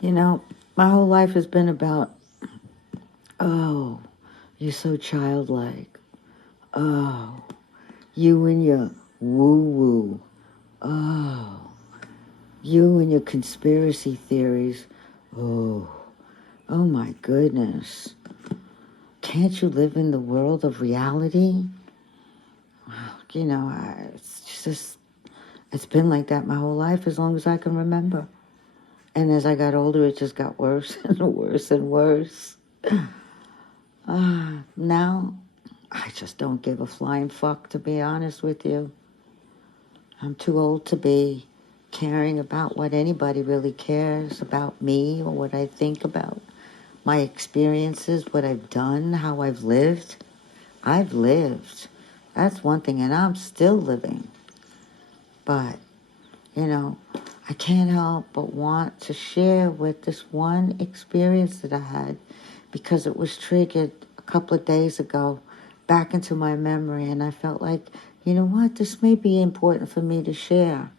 You know, my whole life has been about, oh, you're so childlike. Oh, you and your woo-woo. Oh, you and your conspiracy theories. Oh, oh my goodness. Can't you live in the world of reality? You know, it's been like that my whole life as long as I can remember. And as I got older, it just got worse and worse and worse. Now, I just don't give a flying fuck, to be honest with you. I'm too old to be caring about what anybody really cares about me or what I think about my experiences, what I've done, how I've lived. I've lived. That's one thing, and I'm still living. But, you know, I can't help but want to share with this one experience that I had because it was triggered a couple of days ago back into my memory, and I felt like, you know what, this may be important for me to share.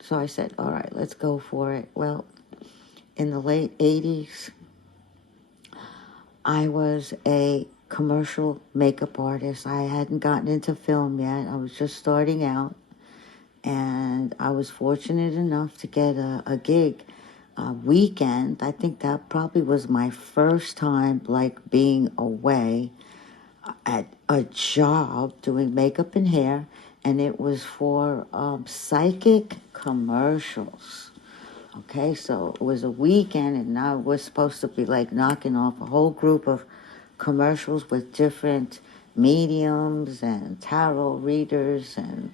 So I said, all right, let's go for it. Well, in the late 80s, I was a commercial makeup artist. I hadn't gotten into film yet. I was just starting out. And I was fortunate enough to get a gig, a weekend. I think that probably was my first time, like, being away at a job doing makeup and hair. And it was for psychic commercials. Okay, so it was a weekend, and I was supposed to be like knocking off a whole group of commercials with different mediums and tarot readers and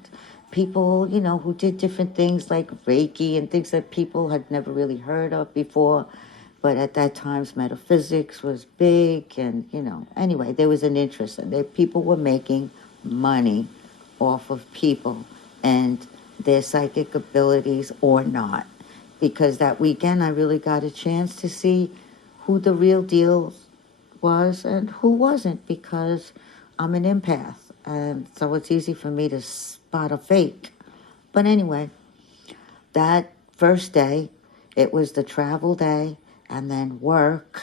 people, you know, who did different things like Reiki and things that people had never really heard of before. But at that time, metaphysics was big, and, you know, anyway, there was an interest, and people were making money off of people and their psychic abilities or not. Because that weekend, I really got a chance to see who the real deal was and who wasn't, because I'm an empath, and so it's easy for me to spot a fake. But anyway, that first day, it was the travel day, and then work,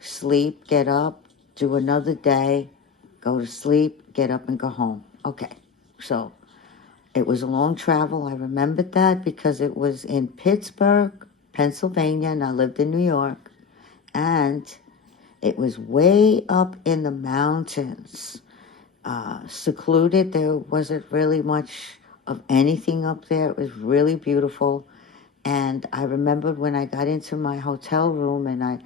sleep, get up, do another day, go to sleep, get up and go home. Okay, so it was a long travel. I remembered that because it was in Pittsburgh, Pennsylvania, and I lived in New York. And it was way up in the mountains, secluded. There wasn't really much of anything up there. It was really beautiful. And I remembered when I got into my hotel room and I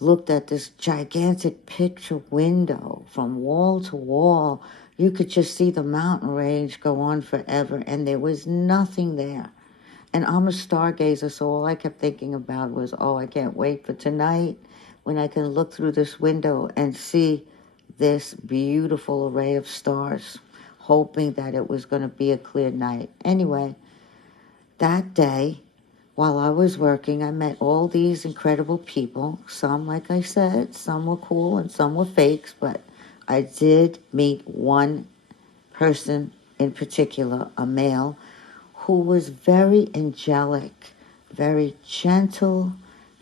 looked at this gigantic picture window from wall to wall. You could just see the mountain range go on forever, and there was nothing there. And I'm a stargazer, so all I kept thinking about was, oh, I can't wait for tonight when I can look through this window and see this beautiful array of stars, hoping that it was going to be a clear night. Anyway, that day, while I was working, I met all these incredible people. Some, like I said, some were cool and some were fakes, but I did meet one person in particular, a male, who was very angelic, very gentle,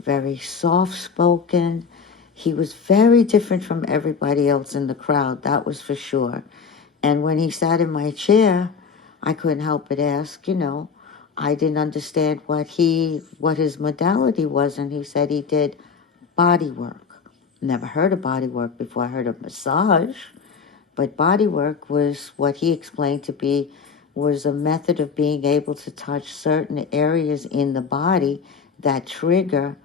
very soft-spoken. He was very different from everybody else in the crowd, that was for sure. And when he sat in my chair, I couldn't help but ask, you know, I didn't understand what his modality was, and he said he did body work. Never heard of body work before. I heard of massage, but body work was what he explained to be was a method of being able to touch certain areas in the body that trigger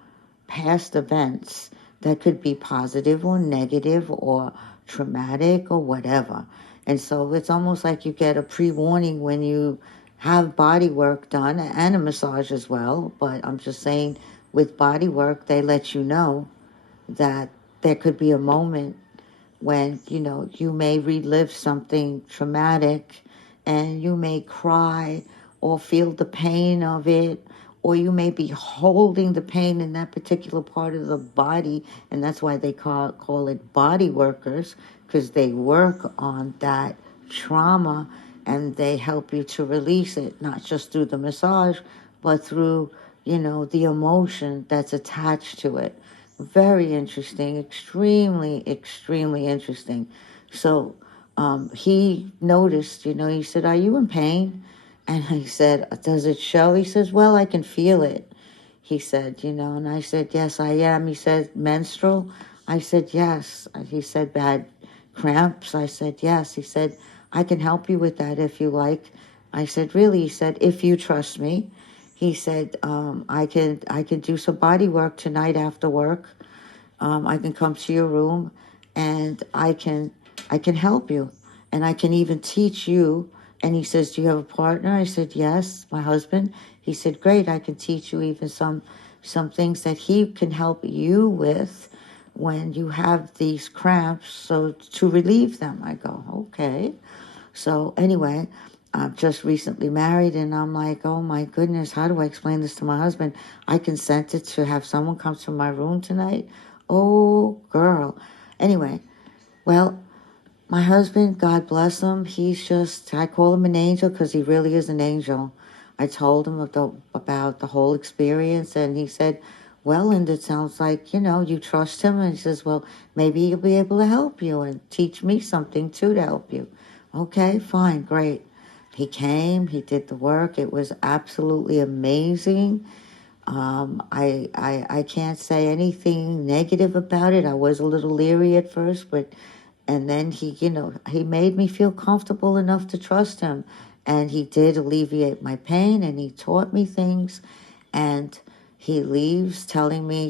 past events that could be positive or negative or traumatic or whatever. And so it's almost like you get a pre-warning when you have body work done, and a massage as well. But I'm just saying, with body work, they let you know that there could be a moment when, you know, you may relive something traumatic and you may cry or feel the pain of it, or you may be holding the pain in that particular part of the body, and that's why they call it body workers, because they work on that trauma and they help you to release it, not just through the massage, but through the emotion that's attached to it. Very interesting, extremely, extremely interesting. So he noticed, he said, "Are you in pain?" And I said, "Does it show?" He says, "Well, I can feel it." He said, and I said, "Yes, I am." He said, "Menstrual?" I said, "Yes." He said, "Bad cramps?" I said, "Yes." He said, "I can help you with that if you like." I said, "Really?" He said, "If you trust me." He said, I can do some body work tonight after work. I can come to your room and I can help you. And I can even teach you." And he says, "Do you have a partner?" I said, "Yes, my husband." He said, "Great, I can teach you even some things that he can help you with when you have these cramps, so to relieve them." I go, "Okay." So anyway, I'm just recently married, and I'm like, "Oh my goodness, how do I explain this to my husband? I consented to have someone come to my room tonight." Oh, girl. Anyway, well, my husband, God bless him, I call him an angel because he really is an angel. I told him about the whole experience, and he said, "Well, and it sounds like, you trust him." And he says, "Well, maybe he'll be able to help you and teach me something too to help you." Okay, fine, great. He came, he did the work. It was absolutely amazing. I can't say anything negative about it. I was a little leery at first, and then he made me feel comfortable enough to trust him. And he did alleviate my pain, and he taught me things. And he leaves telling me,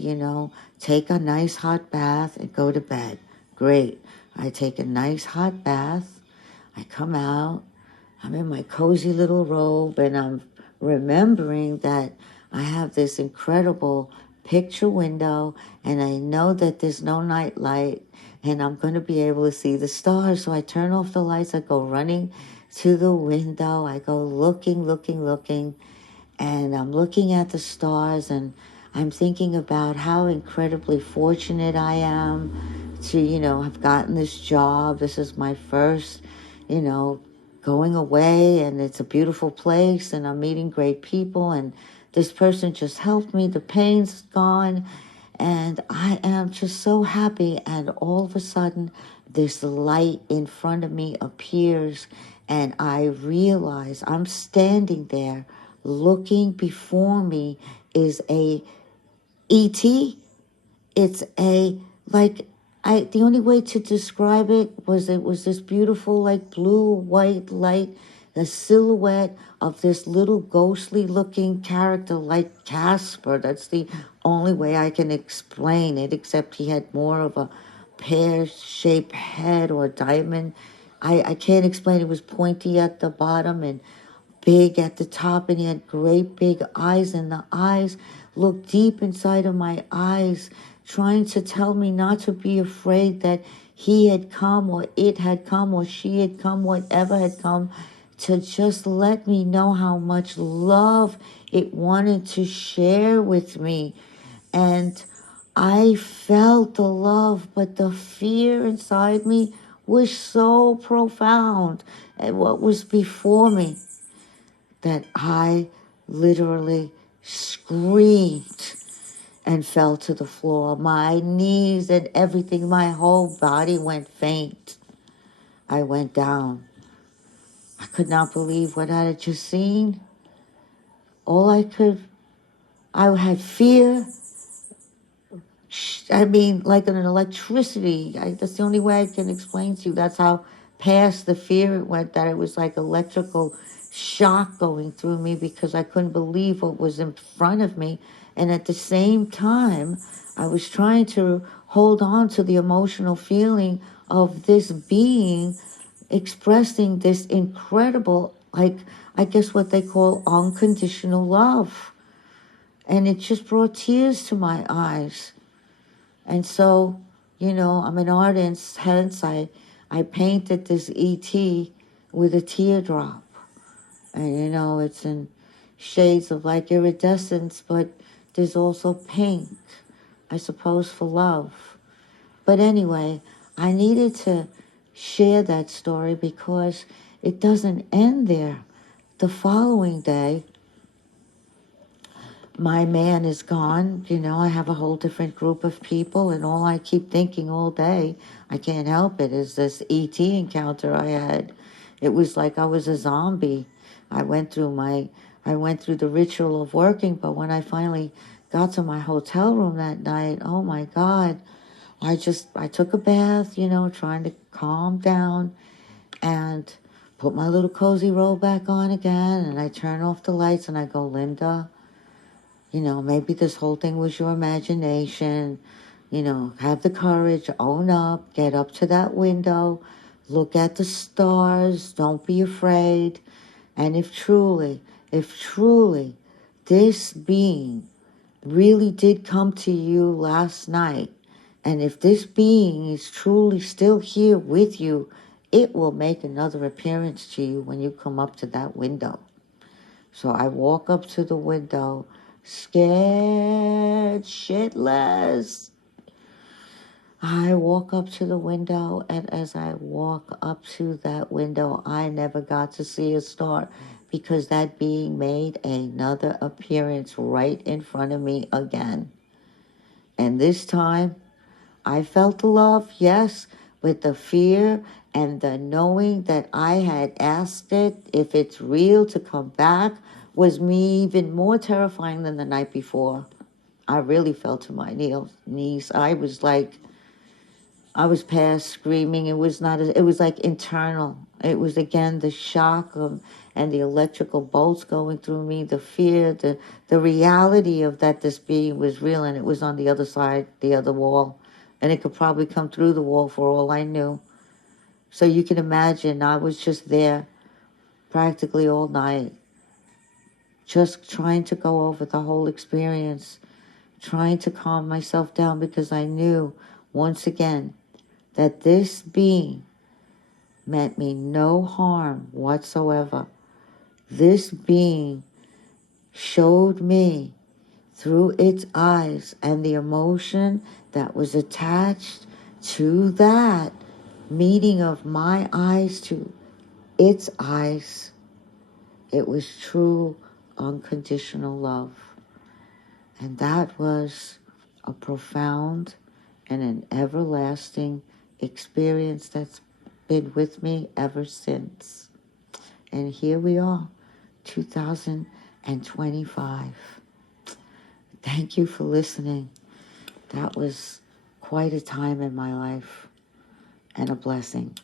take a nice hot bath and go to bed. Great. I take a nice hot bath. I come out. I'm in my cozy little robe, and I'm remembering that I have this incredible picture window, and I know that there's no night light, and I'm going to be able to see the stars. So I turn off the lights. I go running to the window. I go looking, looking, looking, and I'm looking at the stars, and I'm thinking about how incredibly fortunate I am to, have gotten this job. This is my first, you know, going away, and it's a beautiful place, and I'm meeting great people, and this person just helped me. The pain's gone, and I am just so happy. And all of a sudden, this light in front of me appears, and I realize I'm standing there looking before me is a ET. It's a, like, the only way to describe it was this beautiful, like, blue white light, the silhouette of this little ghostly looking character like Casper. That's the only way I can explain it, except he had more of a pear-shaped head or diamond. I can't explain. It was pointy at the bottom and big at the top, and he had great big eyes, and the eyes looked deep inside of my eyes, trying to tell me not to be afraid, that he had come, or it had come, or she had come, whatever had come, to just let me know how much love it wanted to share with me. And I felt the love, but the fear inside me was so profound at what was before me that I literally screamed and fell to the floor. My knees and everything, my whole body went faint. I went down. I could not believe what I had just seen. I had fear. I mean, like an electricity. That's the only way I can explain to you. That's how past the fear it went, that it was like electrical shock going through me, because I couldn't believe what was in front of me. And at the same time, I was trying to hold on to the emotional feeling of this being expressing this incredible, like, I guess what they call unconditional love. And it just brought tears to my eyes. And so, I'm an artist, hence I painted this ET with a teardrop. And, it's in shades of like iridescence, but there's also pink, I suppose, for love. But anyway, I needed to share that story because it doesn't end there. The following day, my man is gone. You know, I have a whole different group of people, and all I keep thinking all day, I can't help it, is this E.T. encounter I had. It was like I was a zombie. I went through the ritual of working, but when I finally got to my hotel room that night, oh my God, I took a bath, you know, trying to calm down, and put my little cozy robe back on again, and I turn off the lights and I go, Linda, you know, maybe this whole thing was your imagination. You know, have the courage, own up, get up to that window, look at the stars, don't be afraid. And if truly this being really did come to you last night, and if this being is truly still here with you, it will make another appearance to you when you come up to that window. So I walk up to the window, scared shitless. I walk up to the window, and as I walk up to that window, I never got to see a star because that being made another appearance right in front of me again. And this time, I felt the love, yes, with the fear and the knowing that I had asked it, if it's real, to come back, was me even more terrifying than the night before. I really fell to my knees. I was past screaming. It was not, it was like internal. It was again the shock of, and the electrical bolts going through me, the fear, the reality of that this being was real, and it was on the other side, the other wall. And it could probably come through the wall for all I knew. So you can imagine I was just there practically all night, just trying to go over the whole experience, trying to calm myself down, because I knew, once again, that this being meant me no harm whatsoever. This being showed me through its eyes and the emotion that was attached to that meeting of my eyes to its eyes. It was true unconditional love. And that was a profound and an everlasting experience that's been with me ever since. And here we are, 2025. Thank you for listening. That was quite a time in my life and a blessing.